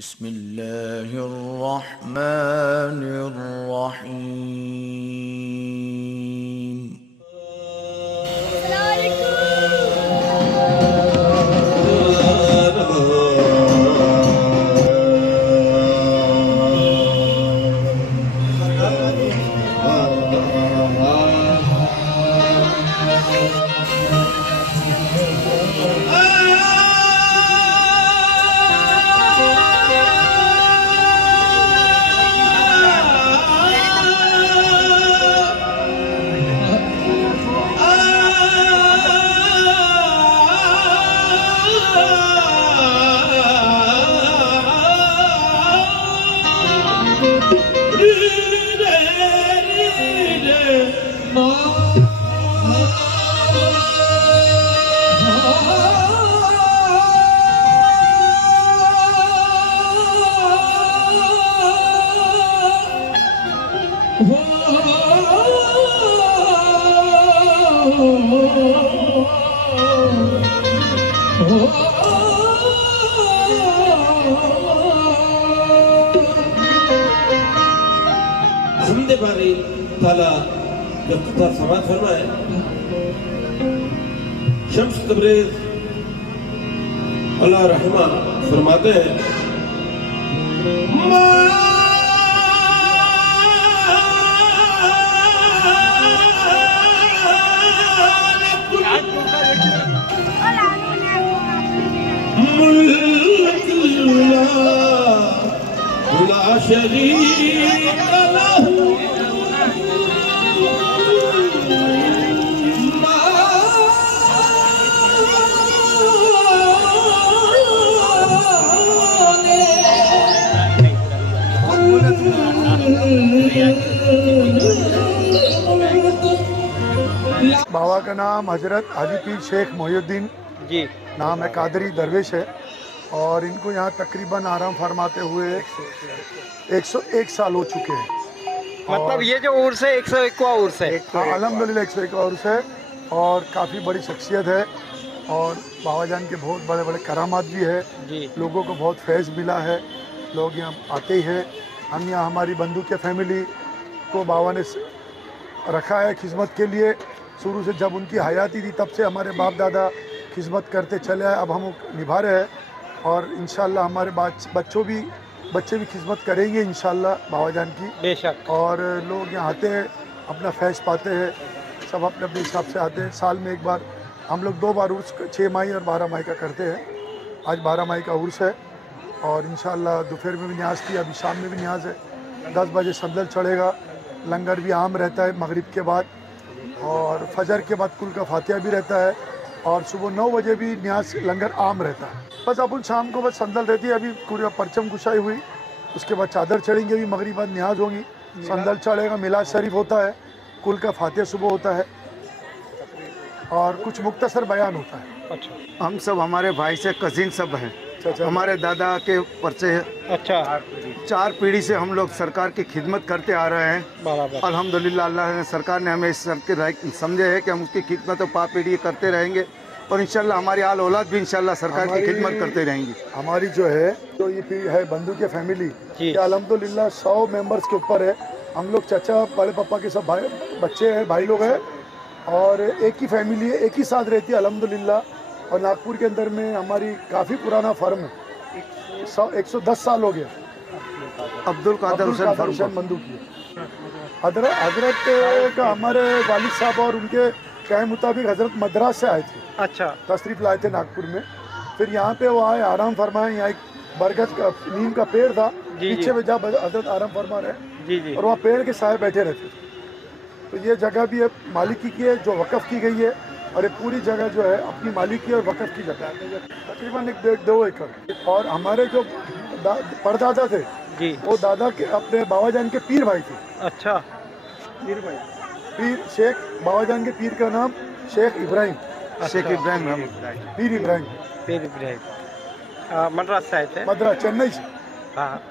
बिस्मिल्लाहिर्रहमानिर्रहीम। जिंदे बारी ताला इफ्तिताह समात फरमाए। शम्स तबरेज अल्लाह रहमा फरमाते हैं, ला शरीक लहू बाबा का नाम हजरत हाजी पीर शेख मोहिउद्दीन जी नाम है, कादरी दरवेश है और इनको यहाँ तकरीबन आराम फरमाते हुए 101 साल हो चुके हैं। मतलब ये जो उर्स है 101वां उर्स है। हाँ, अल्हम्दुलिल्लाह 101 उर्स है और काफ़ी बड़ी शख्सियत है और बाबा जान के बहुत बड़े बड़े करामात भी है जी। लोगों को बहुत फैज़ मिला है, लोग यहाँ आते ही हैं। हम यहाँ हमारी बंधु के फैमिली को बाबा ने रखा है खिदमत के लिए। शुरू से जब उनकी हयाती थी तब से हमारे बाप दादा खिदमत करते चले आए, अब हम निभा रहे हैं और इंशाल्लाह हमारे बच्चे भी खिदमत करेंगे इंशाल्लाह बाबा जान की। बेशक। और लोग यहाँ आते हैं, अपना फैज़ पाते हैं, सब अपने अपने हिसाब से आते हैं। साल में एक बार हम लोग 2 बार उर्स 6 माही और 12 माही का करते हैं। आज 12 माही का उर्स है और इंशाल्लाह दोपहर में भी न्याज थी, अभी शाम में भी न्याज है। 10 बजे संदल चढ़ेगा, लंगर भी आम रहता है मगरिब के बाद और फजर के बाद कुल का फातिहा भी रहता है और सुबह 9 बजे भी न्याज लंगर आम रहता है। बस अपन शाम को बस संदल रहती है, अभी पूरी परचम कुशाई हुई, उसके बाद चादर चढ़ेंगे, भी मगरिब बाद न्याज होगी, संदल चढ़ेगा, मिलाद शरीफ होता है, कुल का फातिहा सुबह होता है और कुछ मुख्तसर बयान होता है। अच्छा। हम सब हमारे भाई से कजिन सब हैं। अच्छा। हमारे दादा के परिचय है। अच्छा। 4 पीढ़ी से हम लोग सरकार की खिदमत करते आ रहे हैं। बराबर। अल्हम्दुलिल्लाह अल्लाह ने सरकार ने हमें इस सर के लायक समझे है कि हम उसकी खिदमत और 5 पीढ़ी करते रहेंगे और इंशाल्लाह हमारी आल औलाद भी इंशाल्लाह सरकार की खिदमत करते रहेंगी। हमारी जो है तो ये है बंधु के फैमिली जी। अल्हम्दुलिल्लाह 100 मेंबर्स के ऊपर है। हम लोग चाचा बड़े पापा के सब भाई बच्चे हैं, भाई लोग हैं और एक ही फैमिली है, एक ही साथ रहती है अल्हम्दुलिल्लाह। और नागपुर के अंदर में हमारी काफ़ी पुराना फर्म है, 110 साल हो गया। अब्दुल कादर हुसैन बंधु की हजरत का हमारे वालिद साहब और उनके कहे मुताबिक हजरत मद्रास से आए थे। अच्छा। तशरीफ लाए थे नागपुर में, फिर यहाँ पे वो आए, आराम फरमाए। यहाँ एक बरगद का नीम का पेड़ था, पीछे में जहाँ हजरत आराम फरमा रहे जी। और वहाँ पेड़ के साए बैठे रहते। तो ये जगह भी मालिकी की है जो वक़्फ़ की गई है और ये पूरी जगह जो है अपनी मालिकी और वक़्फ़ की जगह है, तकरीबन 1-2 एकड़। और हमारे जो परदादा थे जी, वो दादा के अपने बाबा जान के पीर भाई थे। अच्छा। पीर शेख बाबा जान के पीर का नाम शेख इब्राहिम, शेख इब्राहिम पीर इब्राहिम, पीर इब्राहिम मद्रास से आए थे। मद्रास चेन्नई से। हाँ।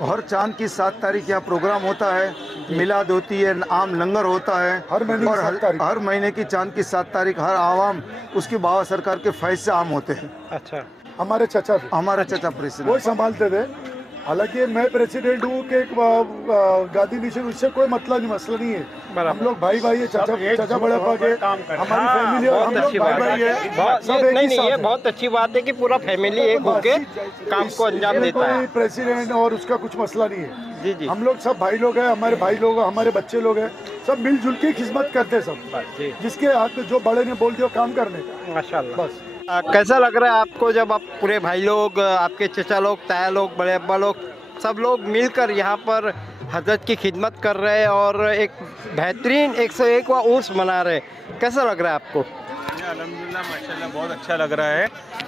हर चांद की 7 तारीख यहाँ प्रोग्राम होता है, मिलाद होती है, आम लंगर होता है हर महीने की और 7 तारीख। हर महीने की चांद की 7 तारीख हर आवाम उसकी बाबा सरकार के फैज़ से आम होते हैं। अच्छा। हमारे चचा थे, हमारा चचा वो प्रेसिडेंट। संभालते थे। हालांकि मैं प्रेसिडेंट हूँ कि गादी निश्चित, उससे कोई मसला नहीं है। हम लोग भाई भाई है, चाचा बड़े पापा के, हमारी फैमिली और हम बहुत लोग अच्छी भाई बात भाई है। है, सब एक नहीं ही नहीं, ये साथ है। बहुत अच्छी बात है कि पूरा फैमिली एक होके काम को अंजाम इसमें देता है। कोई प्रेसिडेंट और उसका कुछ मसला नहीं है। जी जी, हम लोग सब भाई लोग हैं, हमारे भाई लोग हैं, हमारे बच्चे लोग हैं, सब मिलजुल के खिदमत करते हैं सब। बस जी, जिसके हाथ में जो बड़े ने बोल दिया काम करने का, माशाल्लाह। बस। कैसा लग रहा है आपको जब आप पूरे भाई लोग, आपके चचा लोग, ताया लोग, बड़े अब्बा लोग, सब लोग मिलकर यहाँ पर हजरत की खिदमत कर रहे हैं और एक बेहतरीन 101वां उर्स मना रहे हैं? कैसा लग रहा है आपको? अल्हम्दुलिल्लाह माशाल्लाह बहुत अच्छा लग रहा है।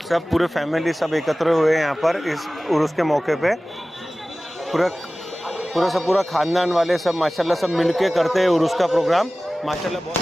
सब पूरे फैमिली सब एकत्र हुए हैं यहाँ पर इस उर्स के मौके पे। पूरा खानदान वाले सब माशाल्लाह सब मिलके करते हैं उर्स का प्रोग्राम। माशाल्लाह बहुत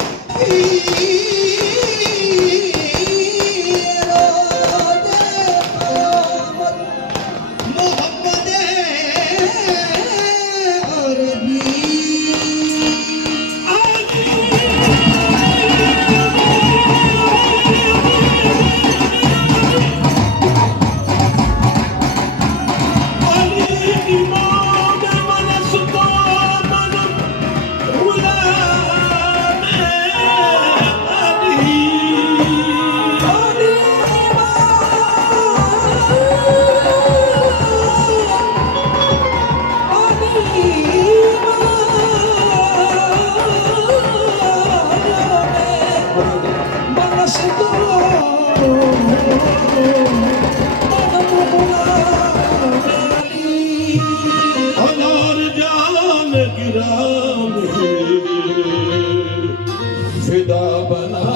फिदा बना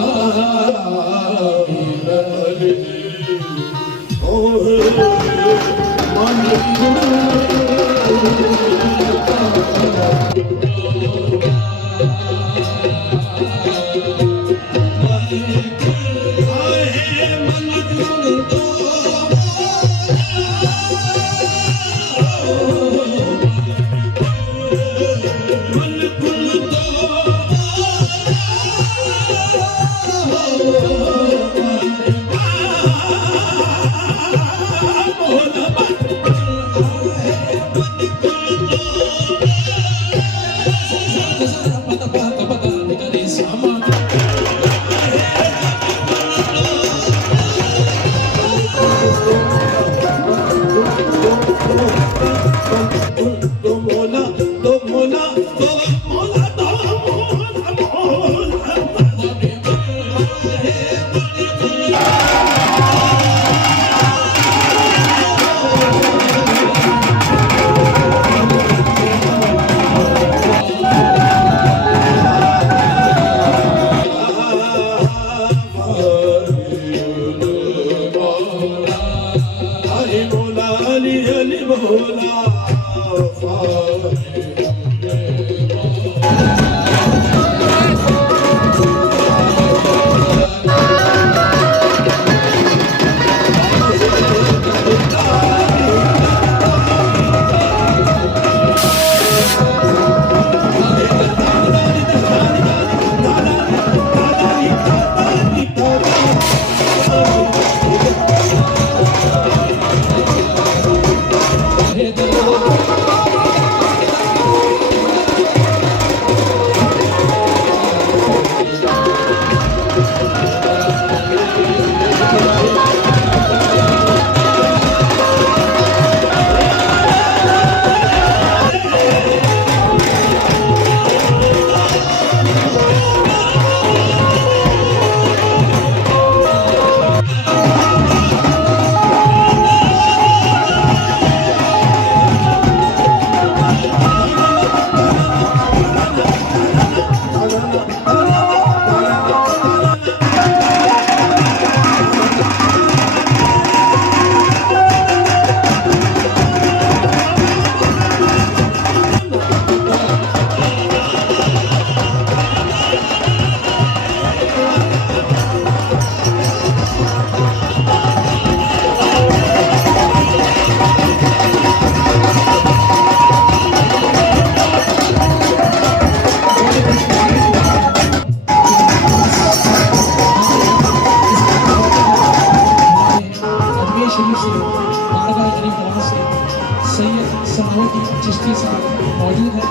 सनावती चिश्ती साहब मौजूद है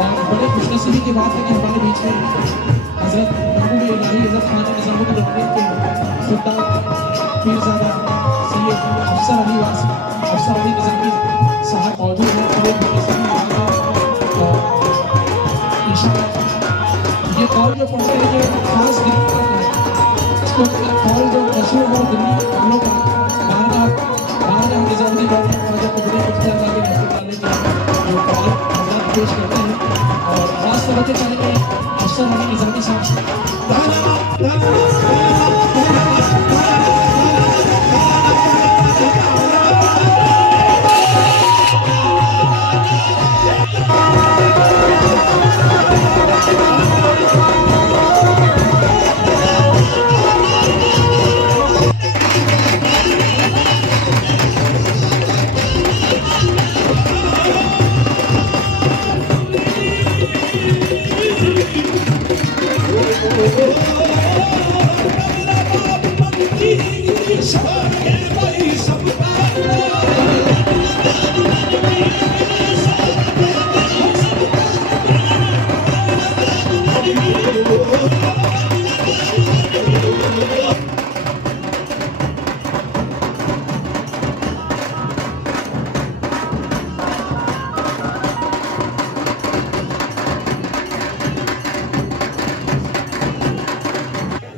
और बड़े खुशनसीबी की बात है कि हमारे बीच में हजरत महबूब इलाही हजरत ख्वाजा निज़ामुद्दीन रफ़ीक के खुदा पीरज़ादा सैयद अफसर अली निज़ामी साहब मौजूद है। बड़े खुशनसीबी बात है और इंशाअल्लाह ये कॉल जो पढ़ते हैं ये खास दिल्ली का है, इसको कॉल जो मशहूर है दिल्ली वालों का बारगाह निज़ामुद्दीन ख्वाजा कुदरत मुख्तार के जो कॉल हज़रत पेश करते हैं और खास तवज्जो चाहेंगे अफसर अली निज़ामी साहब से।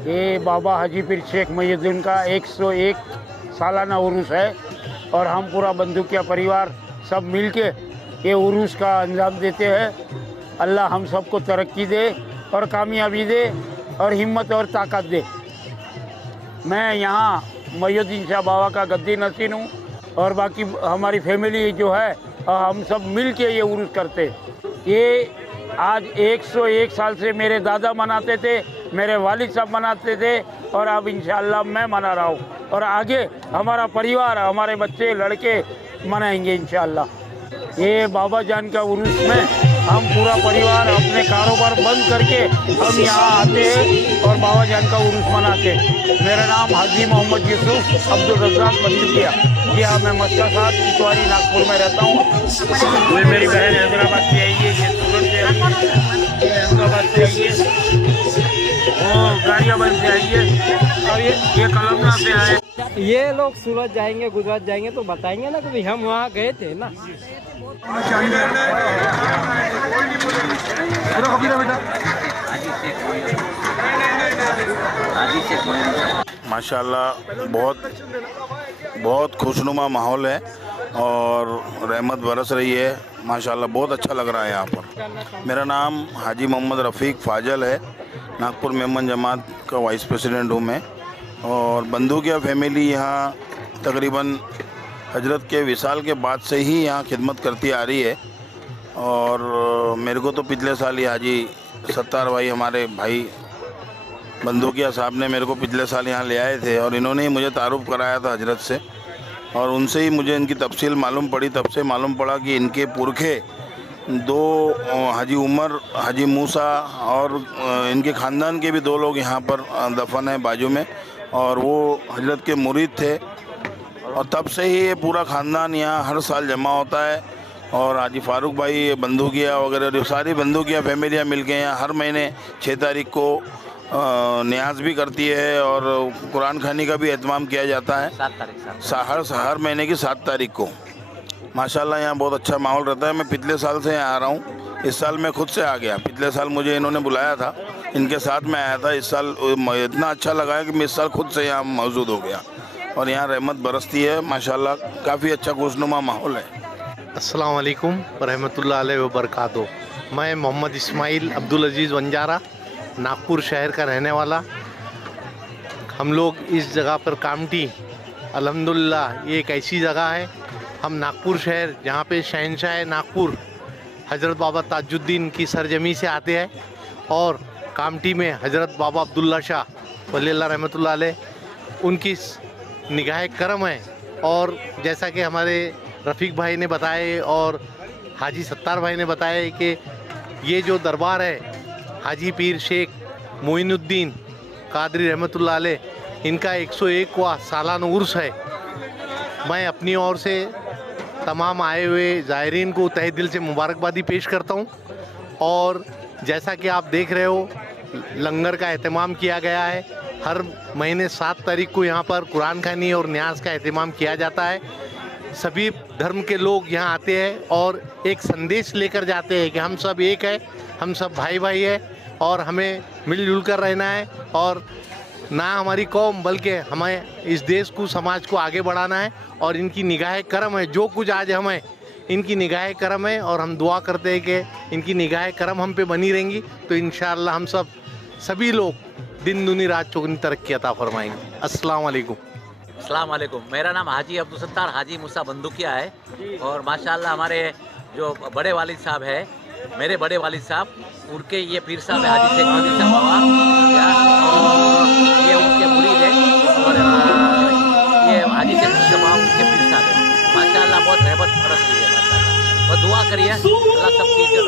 ये बाबा हाजी पीर शेख मुहिउद्दीन का 101 सालाना उरूस है और हम पूरा बंदूकिया परिवार सब मिल के ये उरूस का अंजाम देते हैं। अल्लाह हम सबको तरक्की दे और कामयाबी दे और हिम्मत और ताकत दे। मैं यहाँ मुहिउद्दीन शाह बाबा का गद्दी नसीन हूँ और बाकी हमारी फैमिली जो है हम सब मिल के ये उरूस करते। ये आज 101 साल से मेरे दादा मनाते थे, मेरे वालिद साहब मनाते थे और अब इंशाअल्लाह मैं मना रहा हूँ और आगे हमारा परिवार, हमारे बच्चे लड़के मनाएंगे इंशाअल्लाह। ये बाबा जान का उरूस में हम पूरा परिवार अपने कारोबार बंद करके हम यहाँ आते हैं और बाबा जान का उरूस मनाते। मेरा नाम हाजी मोहम्मद यूसुफ अब्दुल रज़्ज़ाक बंदूकिया। जी हाँ, मैं मस्का साहब इतवारी नागपुर में रहता हूँ। ये मेरी बहन हैदराबाद से आई है, ये सूरत से आई है, ये अहमदाबाद से आई है और गाजियाबाद से आई है और ये कलमना से आए। ये लोग सूरत जाएंगे, गुजरात जाएंगे तो बताएंगे ना कि हम वहाँ गए थे ना। माशाल्लाह बहुत खुशनुमा माहौल है और रहमत बरस रही है। माशाल्लाह बहुत अच्छा लग रहा है यहाँ पर। मेरा नाम हाजी मोहम्मद रफ़ीक फाजल है, नागपुर मेमन जमात का वाइस प्रेसिडेंट हूँ मैं। और बंदूकिया फैमिली यहाँ तकरीबन हजरत के विसाल के बाद से ही यहाँ खिदमत करती आ रही है। और मेरे को तो पिछले साल ही हाजी सत्तार भाई, हमारे भाई बंदूकिया साहब ने मेरे को पिछले साल यहाँ ले आए थे और इन्होंने ही मुझे तारुफ़ कराया था हजरत से और उनसे ही मुझे इनकी तफसील मालूम पड़ी। तब से मालूम पड़ा कि इनके पुरखे दो हाजी उमर, हाजी मूसा और इनके ख़ानदान के भी दो लोग यहाँ पर दफन हैं बाजू में और वो हजरत के मुरीद थे। और तब से ही ये पूरा ख़ानदान यहाँ हर साल जमा होता है और हाजी फ़ारूक भाई बंदूकिया वगैरह सारी बंदूकिया फैमिलियाँ मिल के यहाँ हर महीने 6 तारीख को न्याज भी करती है और कुरान खानी का भी एहतमाम किया जाता है 7 तारीख हर महीने की 7 तारीख को। माशाल्लाह यहाँ बहुत अच्छा माहौल रहता है। मैं पिछले साल से यहाँ आ रहा हूँ, इस साल मैं खुद से आ गया। पिछले साल मुझे इन्होंने बुलाया था, इनके साथ मैं आया था। इस साल इतना अच्छा लगा है कि मैं इस साल खुद से यहाँ मौजूद हो गया और यहाँ रहमत बरसती है। माशाल्लाह काफ़ी अच्छा खुशनुमा माहौल है। अस्सलाम वालेकुम रहमतुल्लाह अलैहि व बरकातहू। मैं मोहम्मद इस्माइल अब्दुल अजीज़ वंजारा, नागपुर शहर का रहने वाला। हम लोग इस जगह पर कामटी, अल्हम्दुलिल्लाह ये एक ऐसी जगह है, हम नागपुर शहर जहाँ पे शहनशाह नागपुर हज़रत बाबा ताजुद्दीन की सरजमी से आते हैं और कामटी में हज़रत बाबा अब्दुल्ला शाह वलील्लाह रहमतुल्लाह अलैह उनकी निगाह करम है। और जैसा कि हमारे रफ़ीक भाई ने बताए और हाजी सत्तार भाई ने बताया कि ये जो दरबार है हाजी पीर शेख मोइनुद्दीन कादरी रहमतुल्लाह अलैह, इनका 101वां सालाना उर्स है। मैं अपनी ओर से तमाम आए हुए ज़ायरीन को तहे दिल से मुबारकबादी पेश करता हूँ। और जैसा कि आप देख रहे हो, लंगर का एहतमाम किया गया है। हर महीने 7 तारीख को यहाँ पर कुरान खानी और न्याज का एहतमाम किया जाता है। सभी धर्म के लोग यहाँ आते हैं और एक संदेश लेकर जाते हैं कि हम सब एक है, हम सब भाई भाई है और हमें मिलजुल कर रहना है। और ना हमारी कौम बल्कि हमें इस देश को, समाज को आगे बढ़ाना है। और इनकी निगाह करम है, जो कुछ आज हमें इनकी निगाह करम है और हम दुआ करते हैं कि इनकी निगाह करम हम पे बनी रहेंगी तो इंशाअल्लाह हम सब सभी लोग दिन दुनी रात चौगुनी तरक्की अता फरमाएंगे। अस्सलाम वालेकुम। अस्सलाम वालेकुम। मेरा नाम हाजी अब्दुल सत्तार हाजी मूसा बंदूकिया है और माशाल्लाह हमारे जो बड़े वालिद साहब है, मेरे बड़े वालिद साहब, उनके ये पीर साहब है हाजी शेख मोहम्मद साहब बाबा, और ये उनके मुरीद है और ये हाजी शेख बाबा उनके पीर साहब है। माशाल्लाह बहुत रहमत फरस हुई है माशाल्लाह। और दुआ करिए अल्लाह सबकी इज्जत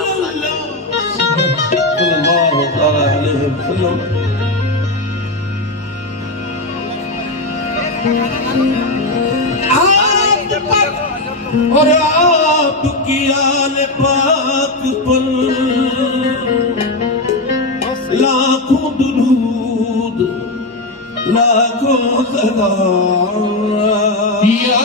और आपकी आल पाक पर लाखों दुरूद लाखों सलाम। या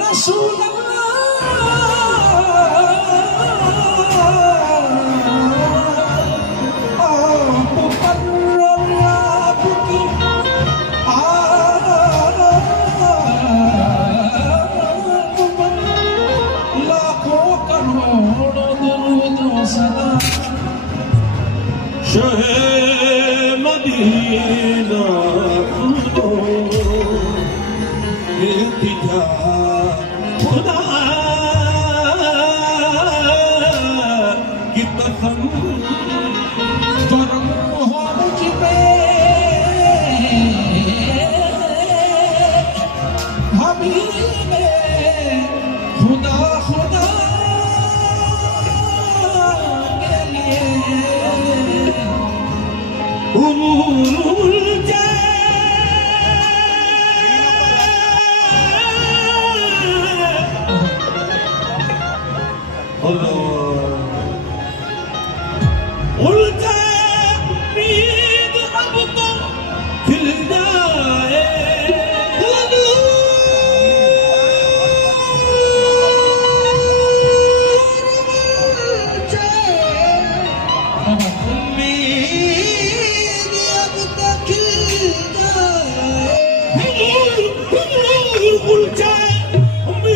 रसूल शहे मदीना खुदो इल्तिजा खुदा की कसम करम हो मुझ पे हबीबे खुदा खुदा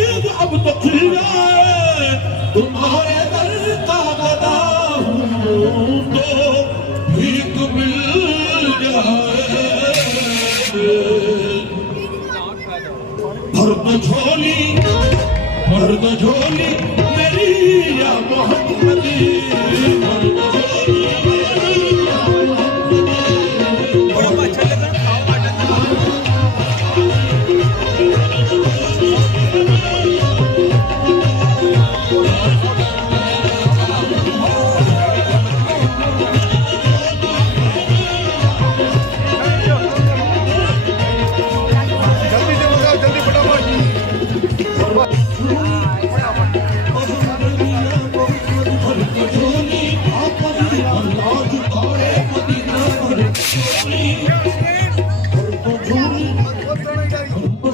के लिए तुम्हारे दर का गदा हूँ तो भीख मिल जाए। भर दो झोली मेरी या मोहम्मदी, भर दो झोली मेरी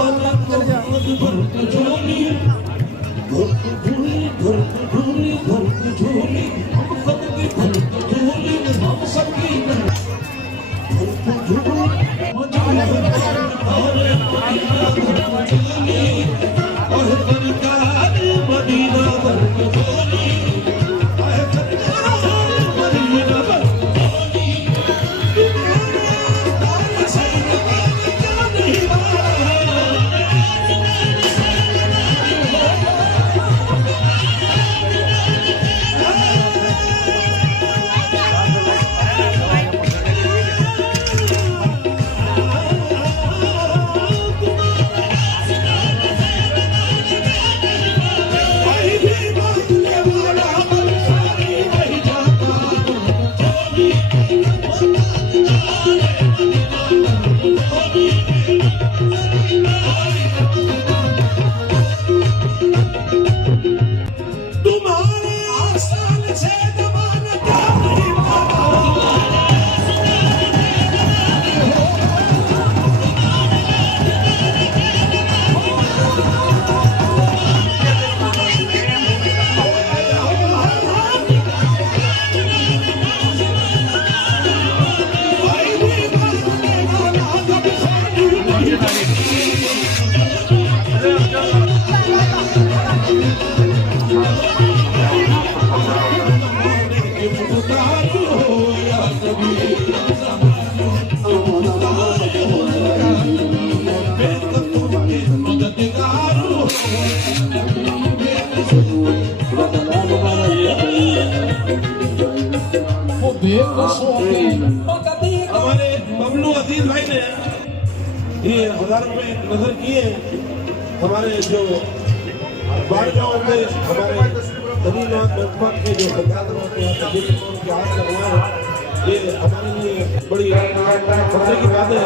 या हमारे बबलू अजीज भाई ने ये 1000 रुपए नजर किए। हमारे जो बाढ़ गाँव में हमारे तनीनाथ मनपत के जो संसाधन होते हैं उनके हाथ लगवाए हैं। ये हमारे लिए बड़ी खुशी की बात है।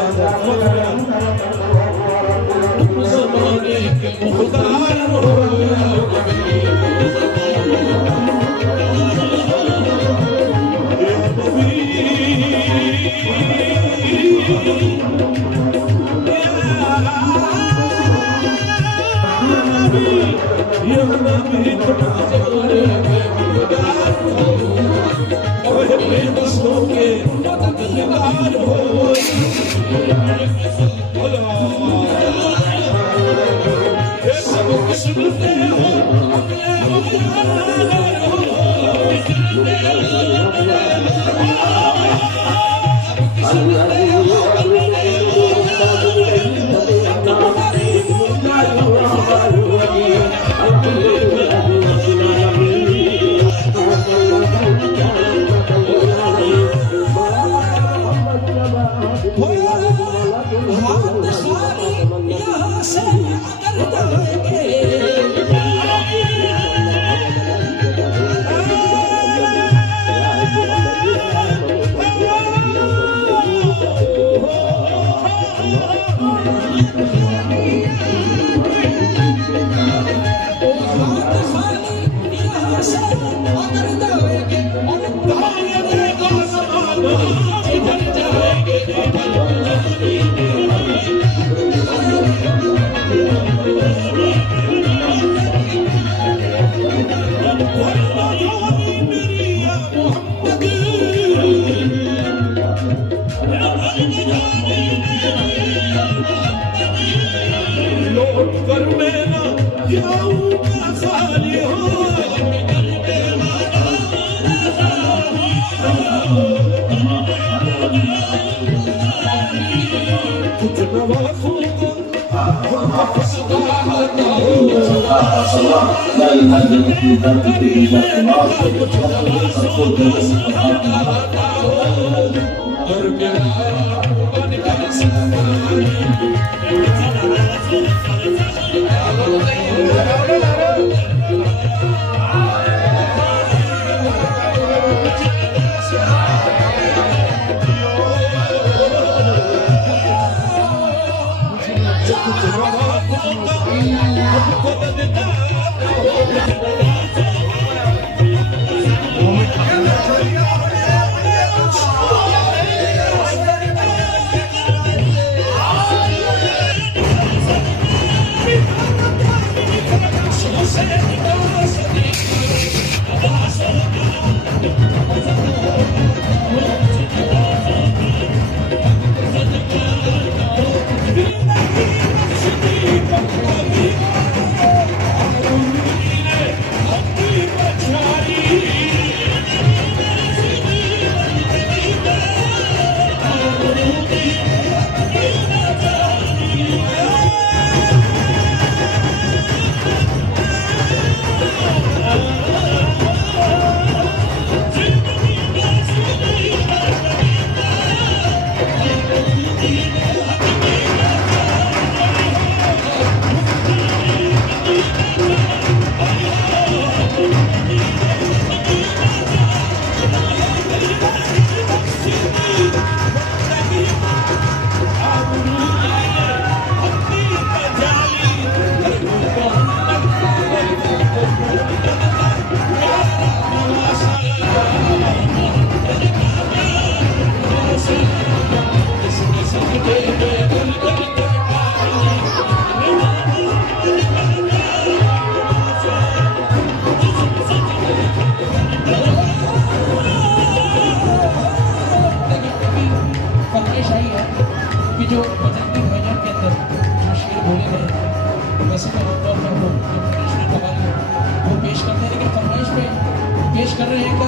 पेश कर रहे हैं क्या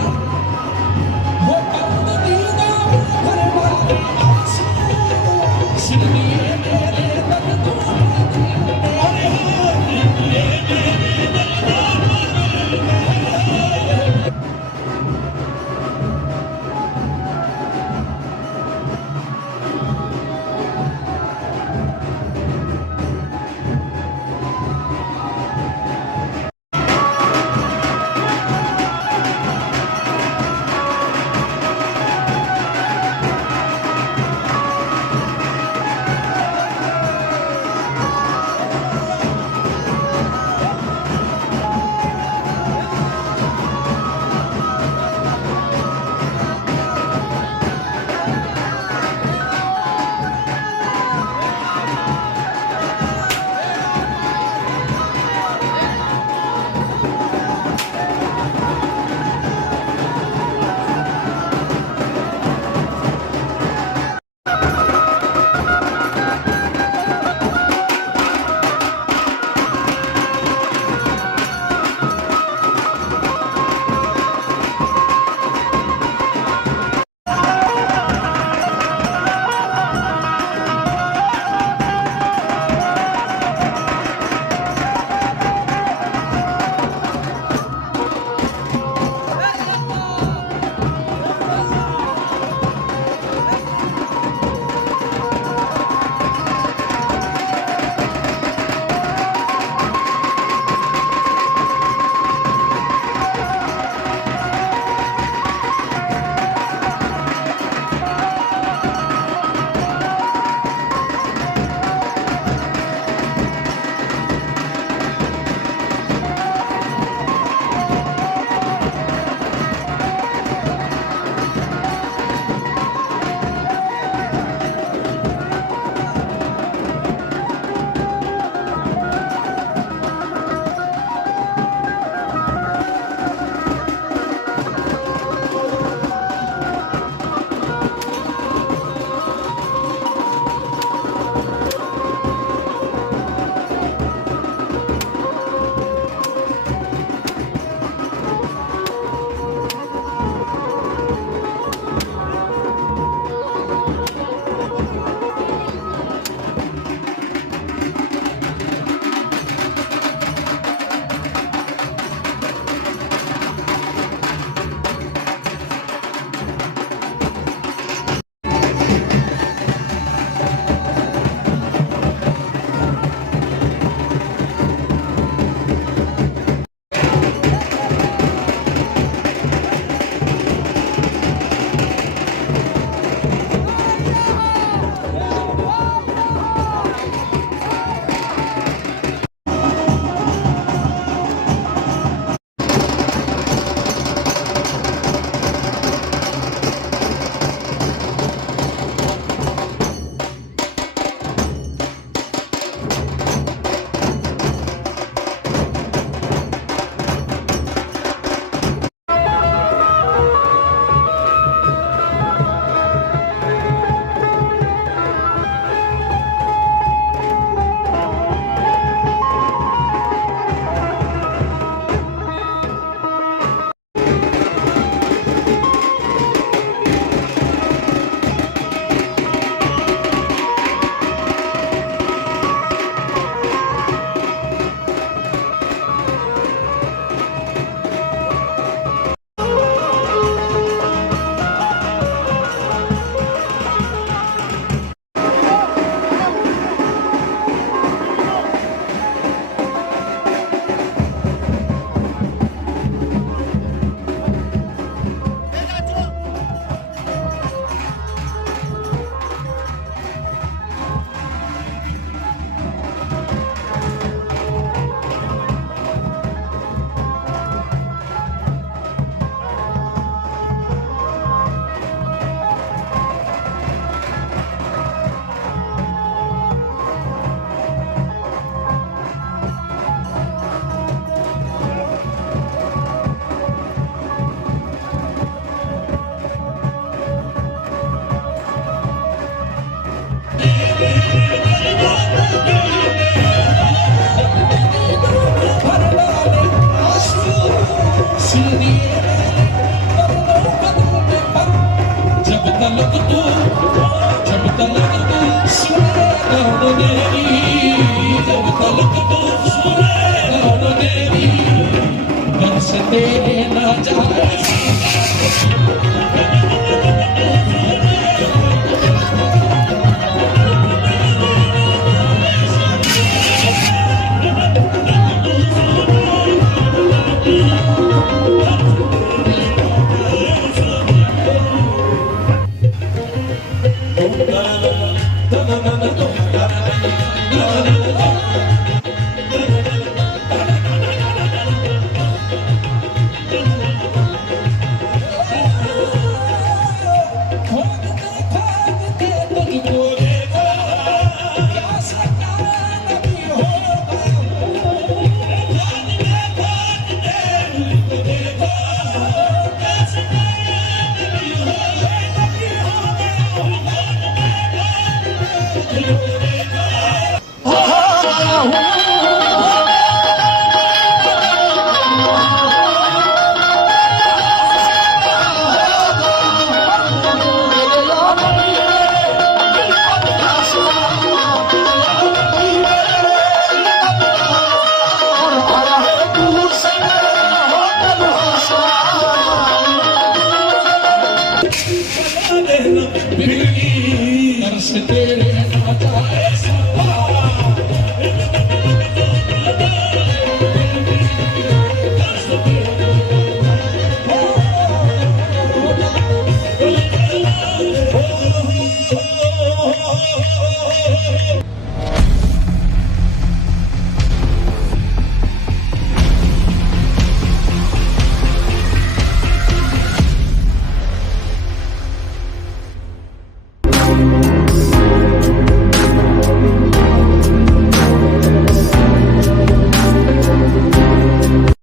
वो बातें